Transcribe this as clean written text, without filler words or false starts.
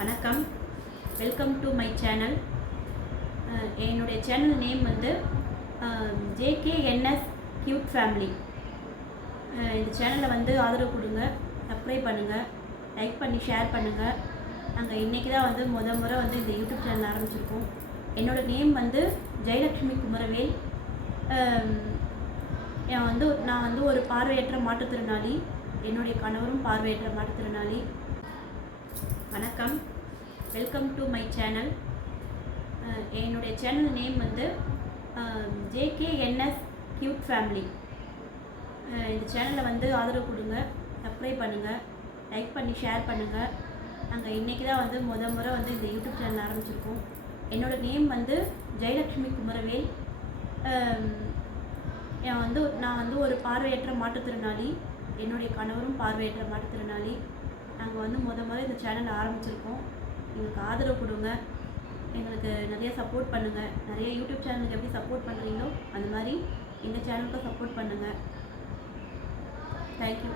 வணக்கம், welcome to my channel. என்னுடைய channel name வந்து JKNS கியூட் ஃபேமிலி. இந்த சேனலை வந்து ஆதரவு கொடுங்க, சப்ஸ்கிரைப் பண்ணுங்கள், லைக் பண்ணி ஷேர் பண்ணுங்கள். நாங்கள் இன்றைக்கி தான் வந்து முறை வந்து இந்த யூடியூப் சேனல் ஆரம்பிச்சிருக்கோம். என்னோடய நேம் வந்து ஜெயலக்ஷ்மி குமரவேல். நான் வந்து ஒரு பார்வையற்ற மாற்றுத்திறனாளி. என்னுடைய கணவரும் பார்வையற்ற மாற்றுத்திறனாளி. வணக்கம், வெல்கம் டு மை சேனல். என்னுடைய சேனல் நேம் வந்து JKNS கியூட் ஃபேமிலி. இந்த சேனலை வந்து ஆதரவு கொடுங்க, சப்ஸ்கிரைப் பண்ணுங்கள், லைக் பண்ணி ஷேர் பண்ணுங்கள். நாங்கள் இன்றைக்கி தான் வந்து முறை வந்து இந்த யூடியூப் சேனல் ஆரம்பிச்சிருக்கோம். என்னோடய நேம் வந்து ஜெயலக்ஷ்மி குமரவேல். நான் வந்து ஒரு பார்வையற்ற மாற்றுத்திறனாளி. என்னுடைய கணவரும் பார்வையற்ற மாற்றுத்திறனாளி. நாங்கள் வந்து முறை இந்த சேனல் ஆரம்பிச்சிருக்கோம். எங்களுக்கு ஆதரவு கொடுங்க, எங்களுக்கு நிறைய சப்போர்ட் பண்ணுங்கள். நிறைய யூடியூப் சேனலுக்கு எப்படி சப்போர்ட் பண்ணுறீங்களோ அந்த மாதிரி இந்த சேனலுக்கும் சப்போர்ட் பண்ணுங்கள். தேங்க்யூ.